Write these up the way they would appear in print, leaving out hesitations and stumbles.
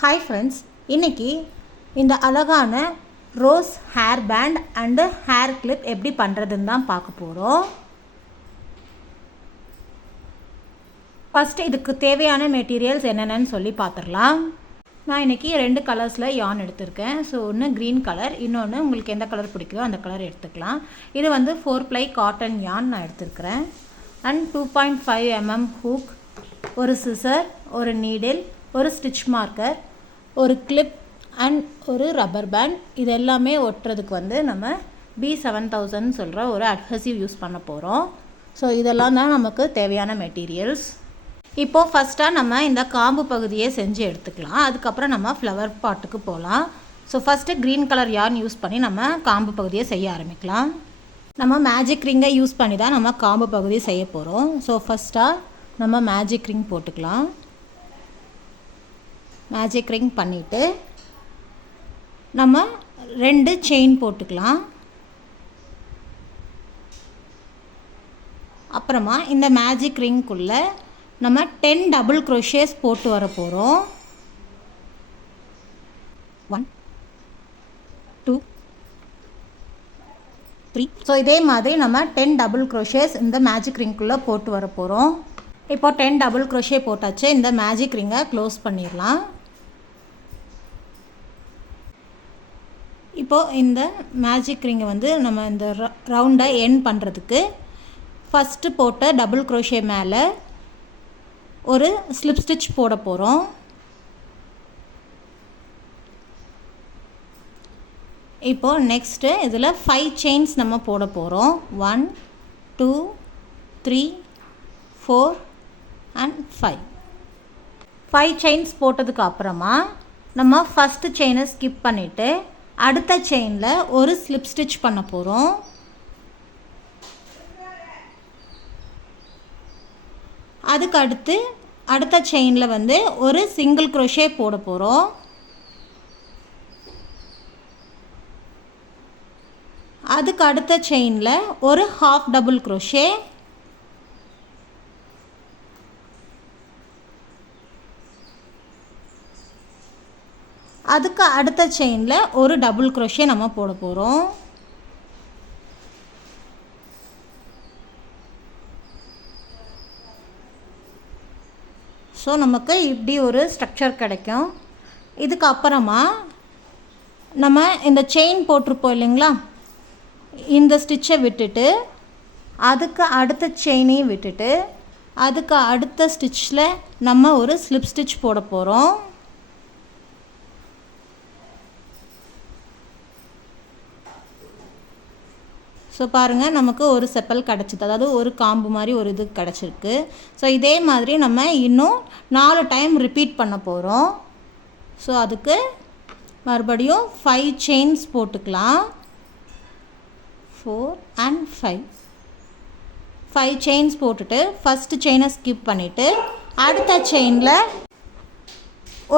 Hi friends, இன்றைக்கி இந்த அழகான rose hair band and hair clip எப்படி பண்ணுறதுன்னு தான் பார்க்க போகிறோம். ஃபஸ்ட்டு இதுக்கு தேவையான மெட்டீரியல்ஸ் என்னென்னு சொல்லி பார்த்துடலாம். நான் இன்றைக்கி 2 கலர்ஸில் யான் எடுத்திருக்கேன். ஸோ ஒன்று க்ரீன் கலர், இன்னொன்று உங்களுக்கு எந்த கலர் பிடிக்குதோ அந்த கலர் எடுத்துக்கலாம். இது 4 ply காட்டன் யான் நான் எடுத்துருக்கிறேன். அண்ட் 2.5 mm ஹூக், ஒரு சிசர், ஒரு நீடில், ஒரு ஸ்டிச் மார்க்கர், ஒரு கிளிப் அண்ட் ஒரு ரப்பர் பேண்ட். இது எல்லாமே ஒட்டுறதுக்கு நம்ம B7000 சொல்கிற ஒரு அட்ஹசிவ் யூஸ் பண்ண போகிறோம். ஸோ இதெல்லாம் தான் நமக்கு தேவையான மெட்டீரியல்ஸ். இப்போது ஃபஸ்ட்டாக நம்ம இந்த காம்பு பகுதியை செஞ்சு எடுத்துக்கலாம். அதுக்கப்புறம் நம்ம ஃப்ளவர் பாட்டுக்கு போகலாம். So first green colour yarn use பண்ணி நம்ம காம்பு பகுதியை செய்ய ஆரம்பிக்கலாம். நம்ம மேஜிக் ரிங்கை யூஸ் பண்ணி தான் நம்ம காம்பு பகுதி செய்ய போகிறோம். ஸோ ஃபஸ்ட்டாக நம்ம மேஜிக் ரிங் போட்டுக்கலாம். மேஜிக் ரிங் பண்ணிவிட்டு நம்ம 2 செயின் போட்டுக்கலாம். அப்புறமா இந்த மேஜிக் ரிங்குள்ளே நம்ம 10 டபுள் க்ரோஷேஸ் போட்டு வர போகிறோம். 1 2 3. ஸோ இதே மாதிரி நம்ம 10 டபுள் க்ரோஷேஸ் இந்த மேஜிக் ரிங்குள்ளே போட்டு வர போகிறோம். இப்போ 10 டபுள் க்ரோஷே போட்டாச்சு. இந்த மேஜிக் ரிங்கை க்ளோஸ் பண்ணிடலாம். இப்போது இந்த மேஜிக் ரிங்கை நம்ம இந்த ரவுண்டை எண்ட் பண்ணுறதுக்கு ஃபஸ்ட்டு போட்ட டபுள் க்ரோஷே மேலே ஒரு ஸ்லிப் ஸ்டிச் போட போகிறோம். இப்போது நெக்ஸ்ட்டு இதில் 5 செயின்ஸ் நம்ம போட போகிறோம். 1 2 3 4 அண்ட் 5 செயின்ஸ் போட்டதுக்கு அப்புறமா நம்ம ஃபஸ்ட்டு செயினை ஸ்கிப் பண்ணிவிட்டு அடுத்த செயினில் ஒரு ஸ்லிப் ஸ்டிச் பண்ண போகிறோம். அதுக்கு அடுத்த செயினில் ஒரு சிங்கிள் க்ரோஷே போட போகிறோம். அதுக்கு அடுத்த செயினில் ஒரு ஹாஃப் டபுள் க்ரோஷே. அதுக்கு அடுத்த செயினில் ஒரு டபுள் க்ரோஷே நம்ம போட போகிறோம். ஸோ நமக்கு இப்படி ஒரு ஸ்ட்ரக்சர் கிடைக்கும். இதுக்கு அப்புறமா நம்ம இந்த செயின் போட்டிருப்போம் இல்லைங்களா, இந்த ஸ்டிச்சை விட்டுட்டு அதுக்கு அடுத்த செயினையும் விட்டுட்டு அதுக்கு அடுத்த ஸ்டிச்சில் நம்ம ஒரு ஸ்லிப் ஸ்டிச் போட போகிறோம். ஸோ பாருங்கள், நமக்கு ஒரு செப்பல் கிடச்சிது, அதாவது ஒரு காம்பு மாதிரி ஒரு இது கிடச்சிருக்கு. ஸோ இதே மாதிரி நம்ம இன்னும் 4 டைம் ரிப்பீட் பண்ண போகிறோம். ஸோ அதுக்கு மறுபடியும் 5 செயின்ஸ் போட்டுக்கலாம். 4 and 5 செயின்ஸ் போட்டுட்டு ஃபஸ்ட்டு செயினை ஸ்கிப் பண்ணிவிட்டு அடுத்த செயினில்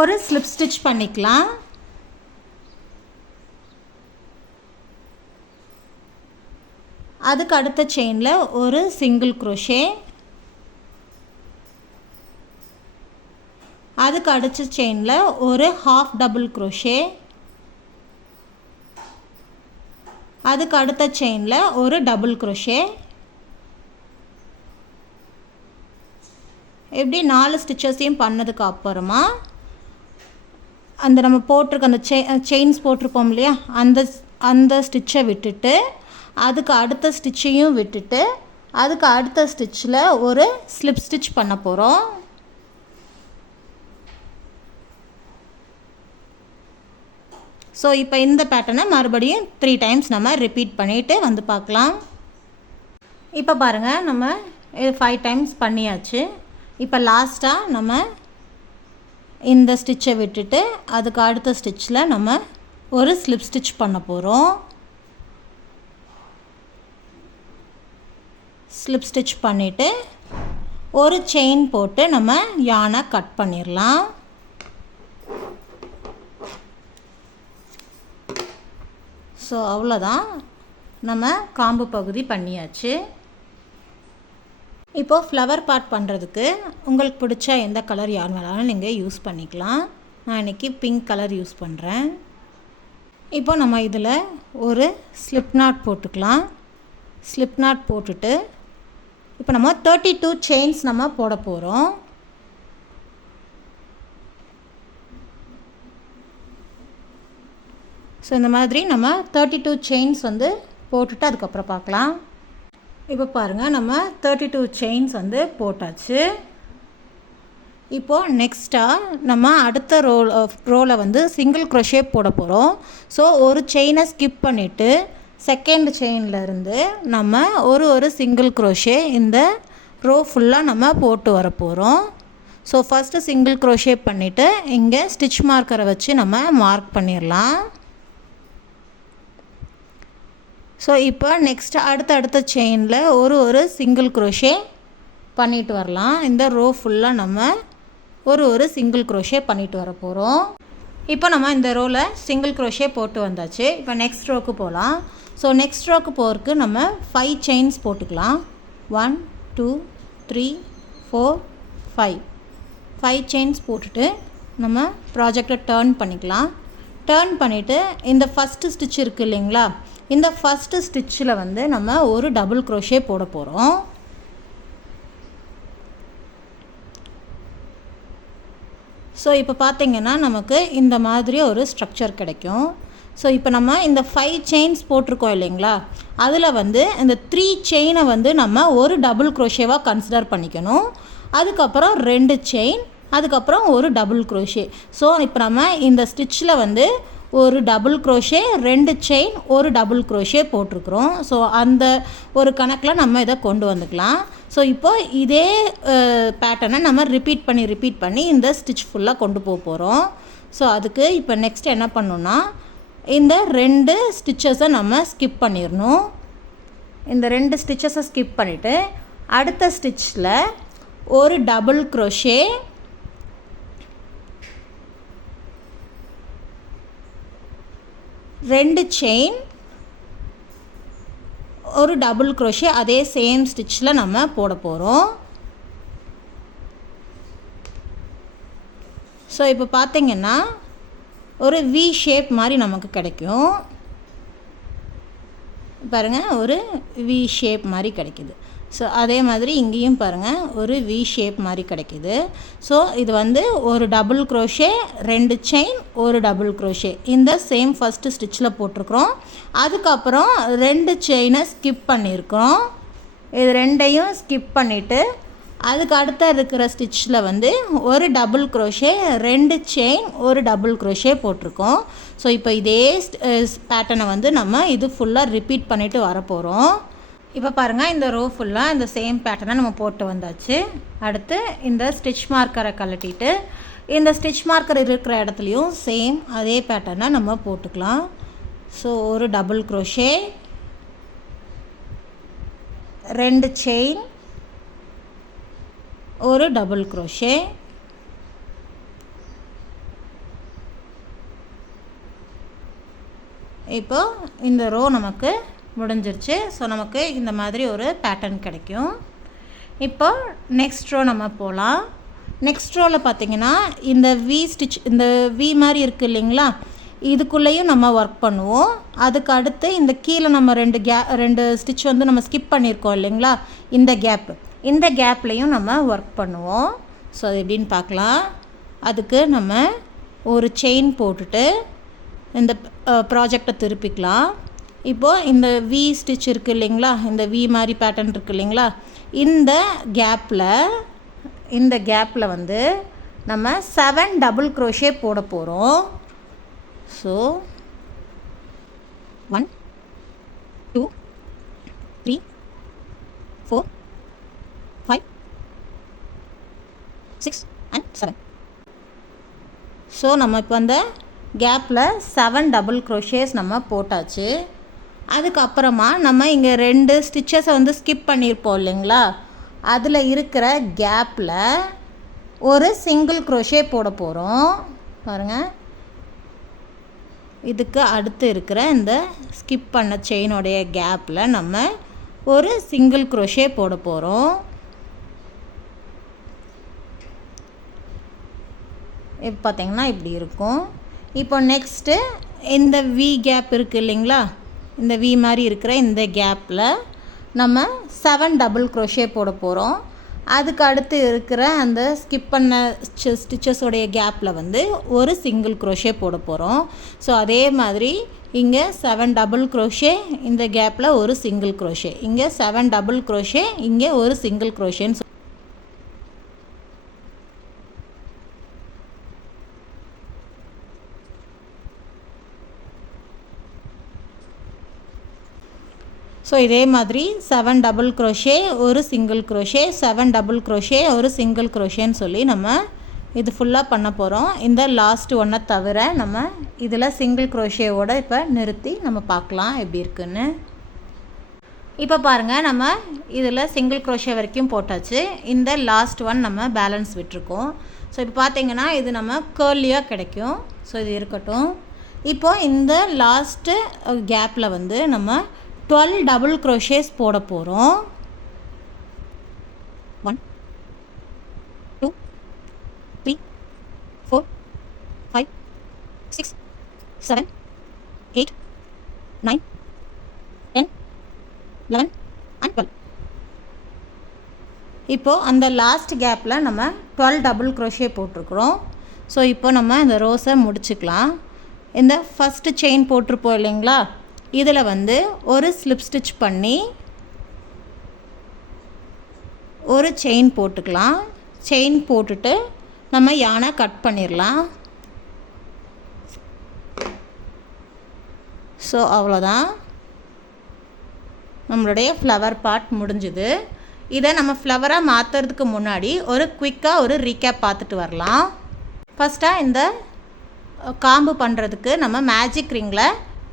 ஒரு ஸ்லிப் ஸ்டிச் பண்ணிக்கலாம். அதுக்கு அடுத்த செயினில் ஒரு சிங்கிள் க்ரோஷே. அதுக்கு அடுத்த செயினில் ஒரு ஹாஃப் டபுள் க்ரோஷே. அதுக்கு அடுத்த செயினில் ஒரு டபுள் க்ரோஷே. இப்படி 4 ஸ்டிச்சஸையும் பண்ணதுக்கு அப்புறமா அந்த நம்ம போட்டிருக்க அந்த செயின்ஸ் போட்டிருப்போம் இல்லையா, அந்த ஸ்டிச்சை விட்டுட்டு அதுக்கு அடுத்த ஸ்டிச்சையும் விட்டுட்டு அதுக்கு அடுத்த ஸ்டிச்சில் ஒரு ஸ்லிப் ஸ்டிச் பண்ண போகிறோம். ஸோ இப்போ இந்த பேட்டர்னை மறுபடியும் 3 டைம்ஸ் நம்ம ரிப்பீட் பண்ணிவிட்டு பார்க்கலாம். இப்போ பாருங்கள், நம்ம 5 டைம்ஸ் பண்ணியாச்சு. இப்போ லாஸ்ட்டாக நம்ம இந்த ஸ்டிச்சை விட்டுட்டு அதுக்கு அடுத்த ஸ்டிச்சில் நம்ம ஒரு ஸ்லிப் ஸ்டிச் பண்ண போகிறோம். ஸ்லிப் ஸ்டிச் பண்ணிவிட்டு ஒரு செயின் போட்டு நம்ம யானை கட் பண்ணிடலாம். ஸோ அவ்வளோதான், நம்ம காம்பு பகுதி பண்ணியாச்சு. இப்போது ஃப்ளவர் பார்ட் பண்ணுறதுக்கு உங்களுக்கு பிடிச்ச எந்த கலர் யான் வேணாலும் நீங்கள் யூஸ் பண்ணிக்கலாம். நான் இன்றைக்கி பிங்க் கலர் யூஸ் பண்ணுறேன். இப்போ நம்ம இதில் ஒரு ஸ்லிப் நாட் போட்டுக்கலாம். ஸ்லிப் நாட் போட்டுட்டு இப்போ நம்ம 32 செயின்ஸ் நம்ம போட போகிறோம். ஸோ இந்த மாதிரி நம்ம 32 செயின்ஸ் வந்து போட்டுட்டு அதுக்கப்புறம் பார்க்கலாம். இப்போ பாருங்கள், நம்ம 32 செயின்ஸ் வந்து போட்டாச்சு. இப்போது நெக்ஸ்ட்டாக நம்ம அடுத்த ரோவில் வந்து சிங்கிள் க்ரோஷே போட போகிறோம். ஸோ ஒரு செயினை ஸ்கிப் பண்ணிவிட்டு செகண்ட் செயின்லேருந்து நம்ம ஒரு சிங்கிள் க்ரோஷே இந்த ரோ ஃபுல்லாக நம்ம போட்டு வர போகிறோம். ஸோ ஃபஸ்ட்டு சிங்கிள் க்ரோஷே பண்ணிவிட்டு இங்கே ஸ்டிச் மார்க்கரை வச்சு நம்ம மார்க் பண்ணிடலாம். ஸோ இப்போ நெக்ஸ்ட்டு அடுத்த செயினில் ஒரு சிங்கிள் க்ரோஷே பண்ணிட்டு வரலாம். இந்த ரோ ஃபுல்லாக நம்ம ஒரு சிங்கிள் க்ரோஷே பண்ணிட்டு வர போகிறோம். இப்போ நம்ம இந்த ரோவில் சிங்கிள் க்ரோஷே போட்டு வந்தாச்சு. இப்போ நெக்ஸ்ட் ரோக்கு போகலாம். ஸோ நெக்ஸ்ட் ரோக்கு போகிறதுக்கு நம்ம 5 செயின்ஸ் போட்டுக்கலாம். 1 2 3 4 5 செயின்ஸ் போட்டுட்டு நம்ம ப்ராஜெக்டை டர்ன் பண்ணிக்கலாம். டர்ன் பண்ணிவிட்டு இந்த ஃபஸ்ட்டு ஸ்டிச் இருக்குது இல்லைங்களா, இந்த ஃபஸ்ட்டு ஸ்டிச்சில் வந்து நம்ம ஒரு டபுள் க்ரோஷே போட போகிறோம். ஸோ இப்போ பார்த்திங்கன்னா நமக்கு இந்த மாதிரி ஒரு ஸ்ட்ரக்சர் கிடைக்கும். ஸோ இப்போ நம்ம இந்த 5 செயின்ஸ் போட்டிருக்கோம் இல்லைங்களா, அதில் வந்து இந்த 3 செயினை வந்து நம்ம ஒரு டபுள் க்ரோஷேவாக கன்சிடர் பண்ணிக்கணும். அதுக்கப்புறம் 2 செயின், அதுக்கப்புறம் ஒரு டபுள் க்ரோஷே. ஸோ இப்போ நம்ம இந்த ஸ்டிச்சில் வந்து ஒரு டபுள் க்ரோஷே, 2 செயின், ஒரு டபுள் க்ரோஷே போட்டிருக்கிறோம். ஸோ அந்த ஒரு கணக்கில் நம்ம இதை கொண்டு வந்துக்கலாம். ஸோ இப்போ இதே பேட்டர்னை நம்ம ரிப்பீட் பண்ணி இந்த ஸ்டிச் ஃபுல்லாக கொண்டு போக போகிறோம். ஸோ அதுக்கு இப்போ நெக்ஸ்ட் என்ன பண்ணணுன்னா, இந்த 2 ஸ்டிச்சஸை நம்ம ஸ்கிப் பண்ணிடணும். இந்த 2 ஸ்டிச்சஸை ஸ்கிப் பண்ணிவிட்டு அடுத்த ஸ்டிச்சில் ஒரு டபுள் க்ரோஷே, 2 செயின், ஒரு டபுள் க்ரோஷே அதே சேம் ஸ்டிச்சில் நம்ம போட போகிறோம். ஸோ இப்போ பார்த்திங்கன்னா ஒரு வி ஷேப் மாதிரி நமக்கு கிடைக்கும். பாருங்கள், ஒரு வி ஷேப் மாதிரி கிடைக்குது. ஸோ அதே மாதிரி இங்கேயும் பாருங்கள், ஒரு வி ஷேப் மாதிரி கிடைக்கிது. ஸோ இது வந்து ஒரு டபுள் க்ரோஷே, 2 செயின், ஒரு டபுள் க்ரோஷே இந்த சேம் ஃபஸ்ட்டு ஸ்டிச்சில் போட்டிருக்கிறோம். அதுக்கப்புறம் 2 செயினை ஸ்கிப் பண்ணியிருக்கிறோம். இது 2ஐயும் ஸ்கிப் பண்ணிவிட்டு அதுக்கு அடுத்த இருக்கிற ஸ்டிச்சில் வந்து ஒரு டபுள் க்ரோஷே, 2 செயின், ஒரு டபுள் க்ரோஷே போட்டிருக்கோம். ஸோ இப்போ இதே பேட்டர்னை வந்து நம்ம இது ஃபுல்லாக ரிப்பீட் பண்ணிவிட்டு வரப்போகிறோம். இப்போ பாருங்கள், இந்த ரோ ஃபுல்லாக இந்த சேம் பேட்டர்னை நம்ம போட்டு வந்தாச்சு. அடுத்து இந்த ஸ்டிச் மார்க்கரை கழட்டிட்டு இந்த ஸ்டிச் மார்க்கர் இருக்கிற இடத்துலையும் சேம் அதே பேட்டர்னை நம்ம போட்டுக்கலாம். ஸோ ஒரு டபுள் க்ரோஷே, 2 செயின், ஒரு டபுள் க்ரோஷே. இப்போ இந்த ரோ நமக்கு முடிஞ்சிருச்சு. ஸோ நமக்கு இந்த மாதிரி ஒரு பேட்டர்ன் கிடைக்கும். இப்போ நெக்ஸ்ட் ரோ நம்ம போகலாம். நெக்ஸ்ட் ரோவில் பார்த்திங்கன்னா இந்த வி ஸ்டிச், இந்த வி மாதிரி இருக்குது இல்லைங்களா, இதுக்குள்ளேயும் நம்ம ஒர்க் பண்ணுவோம். அதுக்கு அடுத்து இந்த கீழே நம்ம 2 ஸ்டிச் வந்து நம்ம ஸ்கிப் பண்ணியிருக்கோம் இல்லைங்களா, இந்த கேப்லேயும் நம்ம ஒர்க் பண்ணுவோம். ஸோ அது எப்படின்னு பார்க்கலாம். அதுக்கு நம்ம ஒரு செயின் போட்டுட்டு இந்த ப்ராஜெக்டை திருப்பிக்கலாம். இப்போது இந்த வி ஸ்டிச் இருக்குது இல்லைங்களா, இந்த வி மாதிரி பேட்டர்ன் இருக்குது இல்லைங்களா, இந்த கேப்பில் வந்து நம்ம 7 டபுள் க்ரோஷே போட போகிறோம். So 1 2 3 4 5 6 and 7. ஸோ நம்ம இப்போ அந்த கேப்பில் 7 டபுள் க்ரோஷேஸ் நம்ம போட்டாச்சு. அதுக்கப்புறமா நம்ம இங்கே 2 ஸ்டிச்சஸை வந்து ஸ்கிப் பண்ணியிருப்போம் இல்லைங்களா, அதில் இருக்கிற கேப்பில் ஒரு சிங்கிள் க்ரோஷே போட போகிறோம். பாருங்கள், இதுக்கு அடுத்து இருக்கிற இந்த ஸ்கிப் பண்ண செயினோடைய கேப்பில் நம்ம ஒரு சிங்கிள் க்ரோஷே போட போகிறோம். இப்போ பார்த்திங்கன்னா இப்படி இருக்கும். இப்போ நெக்ஸ்ட்டு இந்த வி கேப் இருக்குது இல்லைங்களா, இந்த வி மாதிரி இருக்கிற இந்த கேப்பில் நம்ம 7 டபுள் க்ரோஷே போட போகிறோம். அதுக்கு அடுத்து இருக்கிற அந்த ஸ்கிப் பண்ண ஸ்டிச்சஸோடைய கேப்பில் வந்து ஒரு சிங்கிள் க்ரோஷே போட போகிறோம். ஸோ அதே மாதிரி இங்கே 7 டபுள் க்ரோஷே, இந்த கேப்பில் ஒரு சிங்கிள் க்ரோஷே, இங்கே 7 டபுள் க்ரோஷே, இங்கே ஒரு சிங்கிள் க்ரோஷேன்னு ஸோ இதே மாதிரி 7 டபுள் க்ரோஷே, ஒரு சிங்கிள் க்ரோஷே, 7 டபுள் க்ரோஷே, ஒரு சிங்கிள் க்ரோஷேன்னு சொல்லி நம்ம இது ஃபுல்லாக பண்ண போகிறோம். இந்த லாஸ்ட் ஒன்றை தவிர நம்ம இதில் சிங்கிள் க்ரோஷேவோட இப்போ நிறுத்தி நம்ம பார்க்கலாம் எப்படி இருக்குன்னு. இப்போ பாருங்கள், நம்ம இதில் சிங்கிள் க்ரோஷே வரைக்கும் போட்டாச்சு. இந்த லாஸ்ட் ஒன் நம்ம பேலன்ஸ் விட்டுருக்கோம். ஸோ இப்போ பார்த்திங்கன்னா இது நம்ம கேர்லியாக கிடைக்கும். ஸோ இது இருக்கட்டும். இப்போது இந்த லாஸ்ட்டு கேப்பில் வந்து நம்ம 12 டபுள் க்ரோஷேஸ் போட போகிறோம். 1 2 3 4 5 6 7 8 9 10 11 and 12. இப்போது அந்த லாஸ்ட் கேப்பில் நம்ம 12 டபுள் க்ரோஷே போட்டிருக்கிறோம். ஸோ இப்போ நம்ம இந்த ரோஸை முடிச்சுக்கலாம். இந்த ஃபஸ்ட்டு செயின் போட்டிருப்போம் இல்லைங்களா, இதில் வந்து ஒரு ஸ்லிப் ஸ்டிச் பண்ணி ஒரு செயின் போட்டுக்கலாம். செயின் போட்டுட்டு நம்ம யானை கட் பண்ணிடலாம். ஸோ அவ்வளோதான், நம்மளுடைய ஃப்ளவர் பார்ட் முடிஞ்சுது. இதை நம்ம ஃப்ளவராக மாற்றுறதுக்கு முன்னாடி ஒரு குயிக்காக ஒரு ரீகேப் பார்த்துட்டு வரலாம். ஃபஸ்ட்டாக இந்த காம்பு பண்ணுறதுக்கு நம்ம மேஜிக் ரிங்கில்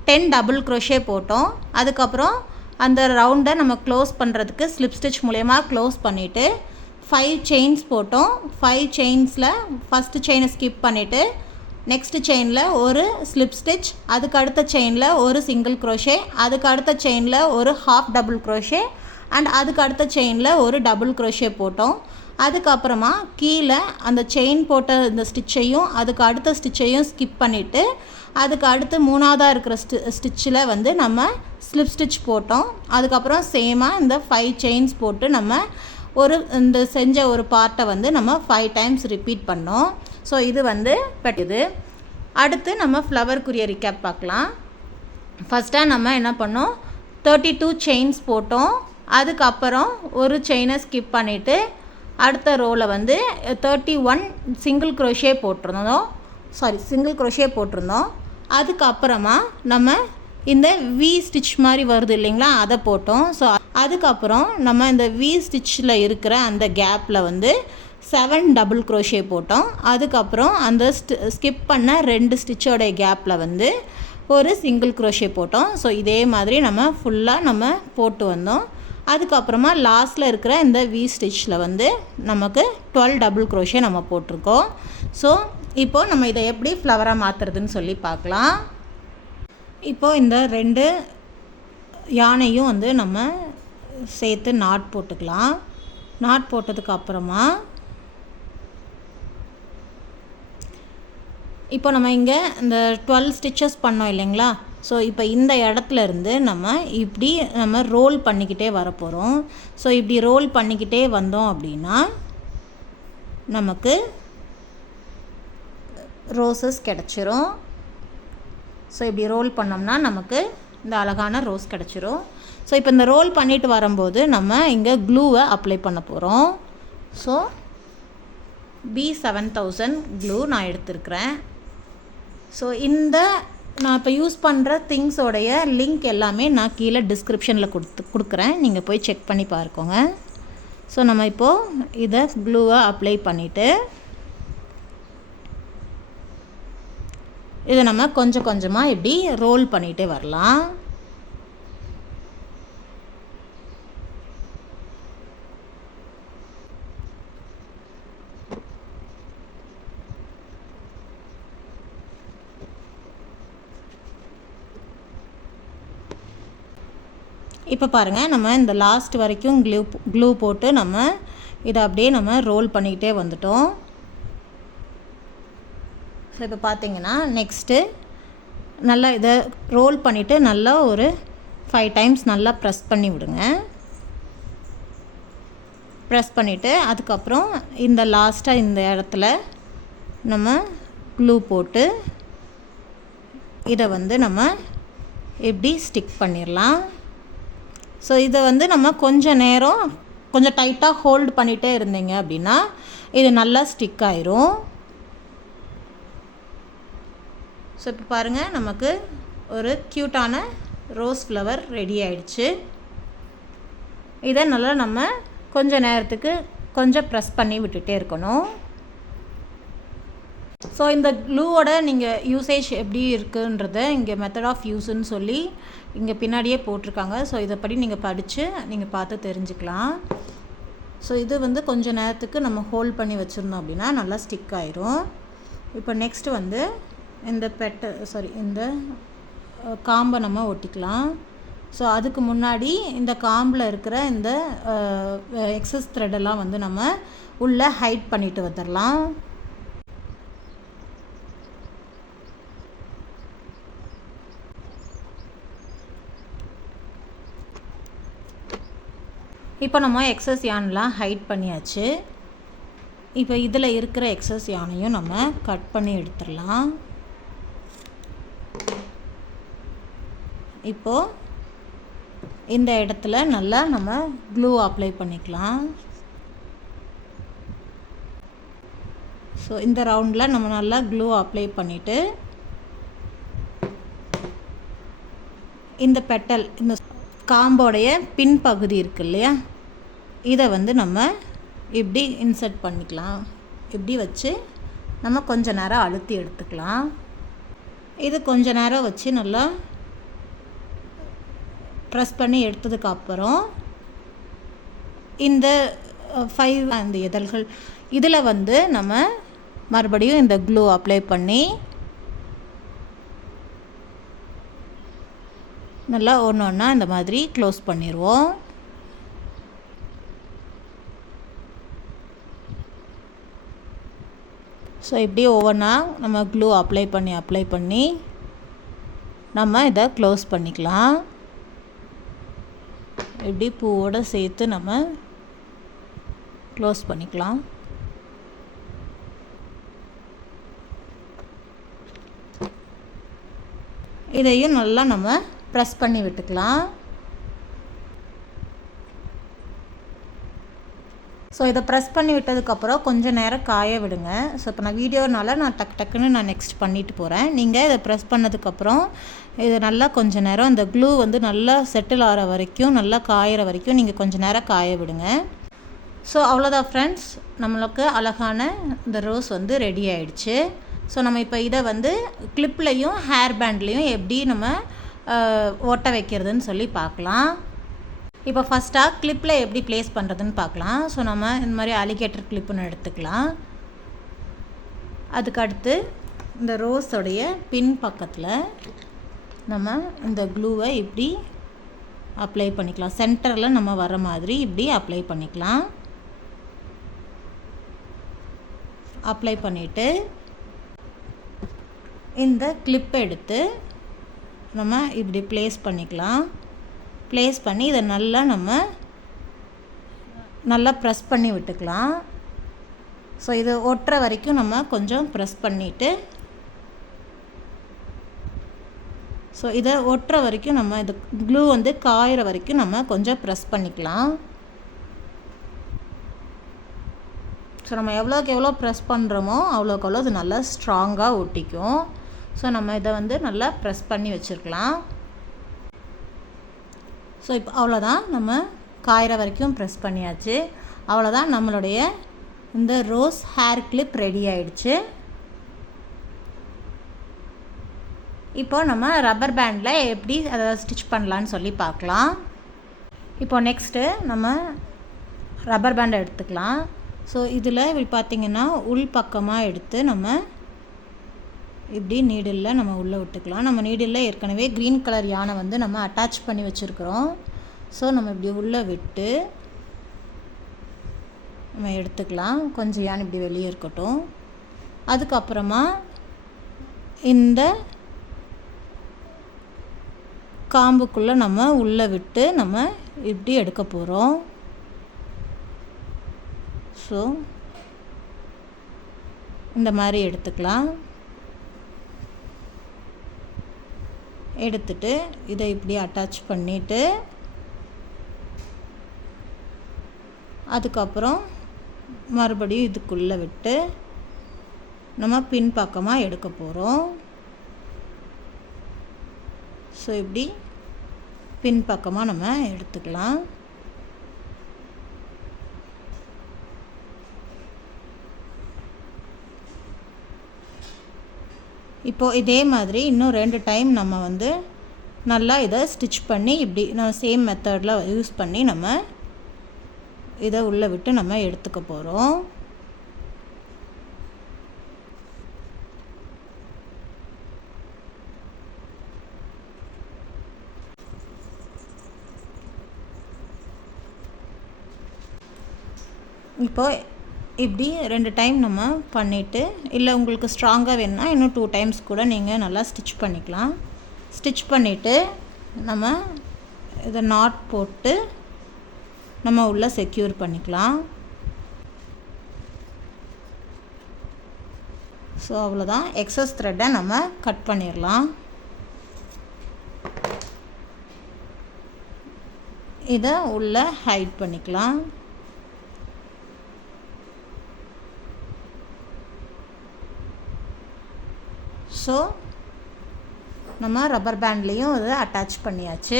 10 டபுள் க்ரோஷே போட்டோம். அதுக்கப்புறம் அந்த ரவுண்டை நம்ம க்ளோஸ் பண்ணுறதுக்கு ஸ்லிப் ஸ்டிச் மூலயமா க்ளோஸ் பண்ணிவிட்டு 5 செயின்ஸ் போட்டோம். 5 செயின்ஸில் ஃபஸ்ட்டு செயினை ஸ்கிப் பண்ணிவிட்டு நெக்ஸ்ட்டு செயினில் ஒரு ஸ்லிப் ஸ்டிச், அதுக்கு அடுத்த செயினில் ஒரு சிங்கிள் க்ரோஷே, அதுக்கு அடுத்த செயினில் ஒரு ஹாஃப் டபுள் க்ரோஷே அண்ட் அதுக்கு அடுத்த செயினில் ஒரு டபுள் க்ரோஷே போட்டோம். அதுக்கப்புறமா கீழே அந்த செயின் போட்ட இந்த ஸ்டிச்சையும் அதுக்கு அடுத்த ஸ்டிச்சையும் ஸ்கிப் பண்ணிவிட்டு அதுக்கு அடுத்து மூணாவதாக இருக்கிற ஸ்டிச்சில் வந்து நம்ம ஸ்லிப் ஸ்டிச் போட்டோம். அதுக்கப்புறம் சேமாக இந்த 5 செயின்ஸ் போட்டு நம்ம இந்த செஞ்ச ஒரு பார்ட்டை வந்து நம்ம 5 டைம்ஸ் ரிப்பீட் பண்ணோம். ஸோ இது வந்து பெட்டுது. அடுத்து நம்ம ஃப்ளவருக்குரிய ரீகேப் பார்க்கலாம். ஃபஸ்ட்டாக நம்ம என்ன பண்ணோம், 32 செயின்ஸ் போட்டோம். அதுக்கப்புறம் ஒரு செயினை ஸ்கிப் பண்ணிவிட்டு அடுத்த ரோவில் வந்து 31 சிங்கிள் க்ரோஷே போட்டிருந்தோம். அதுக்கப்புறமா நம்ம இந்த வி ஸ்டிச் மாதிரி வருது இல்லைங்களா, அதை போட்டோம். ஸோ அதுக்கப்புறம் நம்ம இந்த வி ஸ்டிச்சில் இருக்கிற அந்த கேப்பில் வந்து 7 டபுள் க்ரோஷே போட்டோம். அதுக்கப்புறம் அந்த ஸ்கிப் பண்ண 2 ஸ்டிச்சோடைய கேப்பில் வந்து ஒரு சிங்கிள் க்ரோஷே போட்டோம். ஸோ இதே மாதிரி நம்ம ஃபுல்லாக நம்ம போட்டு வந்தோம். அதுக்கப்புறமா லாஸ்ட்டில் இருக்கிற இந்த வி ஸ்டிச்சில் வந்து நமக்கு 12 டபுள் க்ரோஷே நம்ம போட்டிருக்கோம். ஸோ இப்போது நம்ம இதை எப்படி ஃப்ளவராக மாற்றுறதுன்னு சொல்லி பார்க்கலாம். இப்போது இந்த 2 யானையும் வந்து நம்ம சேர்த்து நாட் போட்டுக்கலாம். நாட் போட்டதுக்கு அப்புறமா இப்போ நம்ம இங்கே இந்த 12 ஸ்டிச்சஸ் பண்ணோம் இல்லைங்களா, ஸோ இப்போ இந்த இடத்துல இருந்து நம்ம இப்படி நம்ம ரோல் பண்ணிக்கிட்டே வரப்போகிறோம். ஸோ இப்படி ரோல் பண்ணிக்கிட்டே வந்தோம் அப்படின்னா நமக்கு ரோசஸ் கிடச்சிரும். ஸோ இப்படி ரோல் பண்ணோம்னா நமக்கு இந்த அழகான ரோஸ் கிடச்சிரும். ஸோ இப்போ இந்த ரோல் பண்ணிட்டு வரும்போது நம்ம இங்கே க்ளூவை அப்ளை பண்ண போகிறோம். ஸோ B7000 க்ளூ நான் எடுத்துருக்கிறேன். ஸோ இந்த நான் இப்போ யூஸ் பண்ணுற திங்ஸோடைய லிங்க் எல்லாமே நான் கீழே டிஸ்கிரிப்ஷனில் கொடுக்குறேன், நீங்கள் போய் செக் பண்ணி பார்த்துக்கோங்க. ஸோ நம்ம இப்போது இதை க்ளூவை அப்ளை பண்ணிவிட்டு இதை நம்ம கொஞ்சம் கொஞ்சமாக இப்படி ரோல் பண்ணிகிட்டே வரலாம். இப்போ பாருங்கள், நம்ம இந்த லாஸ்ட் வரைக்கும் க்ளூ போட்டு நம்ம இதை அப்படியே நம்ம ரோல் பண்ணிக்கிட்டே வந்துட்டோம். ஸோ இப்போ பார்த்தீங்கன்னா நெக்ஸ்ட்டு நல்லா இதை ரோல் பண்ணிவிட்டு நல்லா ஒரு 5 டைம்ஸ் நல்லா ப்ரெஸ் பண்ணி விடுங்க. ப்ரெஸ் பண்ணிவிட்டு அதுக்கப்புறம் இந்த லாஸ்ட்டாக இந்த இடத்துல நம்ம க்ளூ போட்டு இதை வந்து நம்ம இப்படி ஸ்டிக் பண்ணிடலாம். ஸோ இதை வந்து நம்ம கொஞ்சம் நேரம் கொஞ்சம் டைட்டாக ஹோல்டு பண்ணிகிட்டே இருந்தீங்க அப்படின்னா இது நல்லா ஸ்டிக் ஆயிரும். ஸோ இப்போ பாருங்கள், நமக்கு ஒரு க்யூட்டான ரோஸ் ஃப்ளவர் ரெடி ஆயிடுச்சு. இதை நல்லா நம்ம கொஞ்சம் நேரத்துக்கு கொஞ்சம் ப்ரெஸ் பண்ணி விட்டுட்டே இருக்கணும். ஸோ இந்த க்ளூவோட நீங்கள் யூசேஜ் எப்படி இருக்குன்றத இங்கே மெத்தட் ஆஃப் யூஸுன்னு சொல்லி இங்கே பின்னாடியே போட்டிருக்காங்க. ஸோ இதைப்படி நீங்கள் படித்து நீங்கள் பார்த்து தெரிஞ்சுக்கலாம். ஸோ இது வந்து கொஞ்சம் நேரத்துக்கு நம்ம ஹோல்ட் பண்ணி வச்சுருந்தோம் அப்படின்னா நல்லா ஸ்டிக் ஆயிரும். இப்போ நெக்ஸ்ட்டு வந்து இந்த இந்த காம்பை நம்ம ஒட்டிக்கலாம். ஸோ அதுக்கு முன்னாடி இந்த காம்பில் இருக்கிற இந்த எக்ஸஸ் த்ரெட்டெல்லாம் வந்து நம்ம உள்ளே ஹைட் பண்ணிட்டு வந்துடலாம். இப்போ நம்ம எக்ஸஸ் யான்லாம் ஹைட் பண்ணியாச்சு. இப்போ இதில் இருக்கிற எக்ஸஸ் யானையும் நம்ம கட் பண்ணி எடுத்துடலாம். இப்போது இந்த இடத்துல நல்லா நம்ம க்ளூ அப்ளை பண்ணிக்கலாம். ஸோ இந்த ரவுண்டில் நம்ம நல்லா க்ளூ அப்ளை பண்ணிவிட்டு இந்த பெட்டல் இந்த காம்போடைய பின்பகுதி இருக்கு இல்லையா, இதை வந்து நம்ம இப்படி இன்சர்ட் பண்ணிக்கலாம். இப்படி வச்சு நம்ம கொஞ்ச நேரம் அழுத்தி எடுத்துக்கலாம். இது கொஞ்ச நேரம் வச்சு நல்லா ப்ரெஸ் பண்ணி எடுத்ததுக்கப்புறம் இந்த 5 அந்த இதழ்கள் இதில் வந்து நம்ம மறுபடியும் இந்த க்ளூ அப்ளை பண்ணி நல்லா ஒன்று ஒன்றா இந்த மாதிரி க்ளோஸ் பண்ணிடுவோம். ஸோ இப்படி ஒவ்வொன்றா நம்ம க்ளூ அப்ளை பண்ணி நம்ம இதை க்ளோஸ் பண்ணிக்கலாம். இப்படி பூவோடு சேர்த்து நம்ம க்ளோஸ் பண்ணிக்கலாம். இதையும் நல்லா நம்ம ப்ரெஸ் பண்ணி விட்டுக்கலாம். ஸோ இதை ப்ரெஸ் பண்ணி விட்டதுக்கப்புறம் கொஞ்சம் நேரம் காய விடுங்க. ஸோ இப்போ நான் வீடியோனால நான் டக்குன்னு நான் நெக்ஸ்ட் பண்ணிட்டு போகிறேன். நீங்கள் இதை ப்ரெஸ் பண்ணதுக்கப்புறம் இது நல்லா கொஞ்சம் நேரம் இந்த க்ளூ வந்து நல்லா செட்டில் ஆகிற வரைக்கும் நல்லா காயிற வரைக்கும் நீங்கள் கொஞ்சம் நேரம் காய விடுங்க. ஸோ அவ்வளோதான் ஃப்ரெண்ட்ஸ், நம்மளுக்கு அழகான இந்த ரோஸ் வந்து ரெடி ஆயிடுச்சு. ஸோ நம்ம இப்போ இதை வந்து கிளிப்லையும் ஹேர் பேண்ட்லேயும் எப்படி நம்ம ஒட்ட வைக்கிறதுன்னு சொல்லி பார்க்கலாம். இப்போ ஃபஸ்ட்டாக கிளிப்பில் எப்படி ப்ளேஸ் பண்ணுறதுன்னு பார்க்கலாம். ஸோ நம்ம இந்த மாதிரி அலிகேட்டர் கிளிப்புன்னு எடுத்துக்கலாம். அதுக்கடுத்து இந்த ரோஸோடைய பின் பக்கத்தில் நம்ம இந்த க்ளூவை இப்படி அப்ளை பண்ணிக்கலாம். சென்டரில் நம்ம வர மாதிரி இப்படி அப்ளை பண்ணிக்கலாம். அப்ளை பண்ணிவிட்டு இந்த கிளிப்பை எடுத்து நம்ம இப்படி ப்ளேஸ் பண்ணிக்கலாம். ப்ளேஸ் பண்ணி இதை நல்லா ப்ரெஸ் பண்ணி விட்டுக்கலாம். ஸோ இது ஒட்டுற வரைக்கும் நம்ம கொஞ்சம் ப்ரெஸ் பண்ணிவிட்டு ஸோ இதை ஒட்டுற வரைக்கும் நம்ம இது க்ளூ வந்து காயிற வரைக்கும் நம்ம கொஞ்சம் ப்ரெஸ் பண்ணிக்கலாம். ஸோ நம்ம எவ்வளோக்கு எவ்வளோ ப்ரெஸ் பண்ணுறோமோ அவ்வளோக்கு அவ்வளோ அது நல்லா ஸ்ட்ராங்காக ஒட்டிக்கும். ஸோ நம்ம இதை வந்து நல்லா ப்ரெஸ் பண்ணி வச்சுருக்கலாம். ஸோ இப்போ அவ்வளோதான், நம்ம காயிற வரைக்கும் ப்ரெஸ் பண்ணியாச்சு. அவ்வளோதான், நம்மளுடைய இந்த ரோஸ் ஹேர் கிளிப் ரெடி ஆயிடுச்சு. இப்போ நம்ம ரப்பர் பேண்டில் எப்படி அதை ஸ்டிச் பண்ணலான்னு சொல்லி பார்க்கலாம். இப்போ நெக்ஸ்ட்டு நம்ம ரப்பர் பேண்டை எடுத்துக்கலாம். ஸோ இதில் இப்படி பார்த்திங்கன்னா உள் பக்கமாக எடுத்து நம்ம இப்படி நீடிலில் நம்ம உள்ளே விட்டுக்கலாம். நம்ம நீடிலில் ஏற்கனவே க்ரீன் கலர் யானை வந்து நம்ம அட்டாச் பண்ணி வச்சுருக்குறோம். ஸோ நம்ம இப்படி உள்ளே விட்டு நம்ம எடுத்துக்கலாம். கொஞ்சம் யானை இப்படி வெளியே இருக்கட்டும். அதுக்கப்புறமா இந்த காம்புக்குள்ளே நம்ம உள்ளே விட்டு நம்ம இப்படி எடுக்க போகிறோம். ஸோ இந்த மாதிரி எடுத்துக்கலாம். எடுத்துட்டு இதை இப்படி அட்டாச் பண்ணிவிட்டு அதுக்கப்புறம் மறுபடியும் இதுக்குள்ளே விட்டு நம்ம பின்பக்கமாக எடுக்க போகிறோம். ஸோ இப்படி பின்பக்கமாக நம்ம எடுத்துக்கலாம். இப்போது இதே மாதிரி இன்னும் 2 டைம் நம்ம வந்து நல்லா இதை ஸ்டிச் பண்ணி இப்படி நம்ம சேம் மெத்தடில் யூஸ் பண்ணி நம்ம இதை உள்ளே விட்டு நம்ம எடுத்துக்க போகிறோம். இப்போ இப்படி 2 டைம் நம்ம பண்ணிவிட்டு, இல்லை உங்களுக்கு ஸ்ட்ராங்காக வேணும்னா இன்னும் 2 டைம்ஸ் கூட நீங்கள் நல்லா ஸ்டிச் பண்ணிக்கலாம். ஸ்டிச் பண்ணிவிட்டு நம்ம இதை நாட் போட்டு நம்ம உள்ளே செக்யூர் பண்ணிக்கலாம். ஸோ அவ்வளோதான். எக்ஸஸ் த்ரெட்டை நம்ம கட் பண்ணிடலாம். இதை உள்ளே ஹைட் பண்ணிக்கலாம். ஸோ நம்ம ரப்பர் பேண்ட்லேயும் இதை அட்டாச் பண்ணியாச்சு.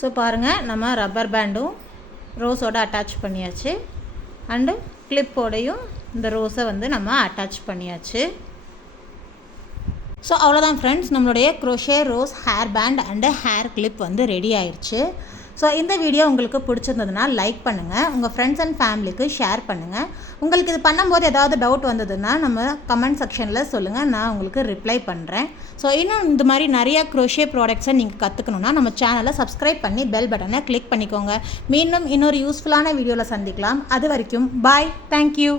ஸோ பாருங்கள், நம்ம ரப்பர் பேண்டும் ரோஸோடு அட்டாச் பண்ணியாச்சு. அண்டு கிளிப்போடையும் இந்த ரோஸை வந்து நம்ம அட்டாச் பண்ணியாச்சு. ஸோ அவ்வளோதான் ஃப்ரெண்ட்ஸ், நம்மளுடைய crochet rose hair band and hair clip வந்து ரெடி ஆயிடுச்சு. ஸோ இந்த வீடியோ உங்களுக்கு பிடிச்சிருந்ததுன்னா லைக் பண்ணுங்கள், உங்கள் ஃப்ரெண்ட்ஸ் அண்ட் ஃபேமிலிக்கு ஷேர் பண்ணுங்கள். உங்களுக்கு இது பண்ணும்போது ஏதாவது டவுட் வந்ததுன்னா நம்ம கமெண்ட் செக்ஷனில் சொல்லுங்கள், நான் உங்களுக்கு ரிப்ளை பண்ணுறேன். ஸோ இன்னும் இந்த மாதிரி நிறைய க்ரோஷே ப்ராடக்ட்ஸை நீங்கள் கற்றுக்கணுன்னா நம்ம சேனலை சப்ஸ்கிரைப் பண்ணி பெல் பட்டனை கிளிக் பண்ணிக்கோங்க. மீண்டும் இன்னொரு யூஸ்ஃபுல்லான வீடியோவில் சந்திக்கலாம். அது வரைக்கும் பாய், தேங்க்யூ.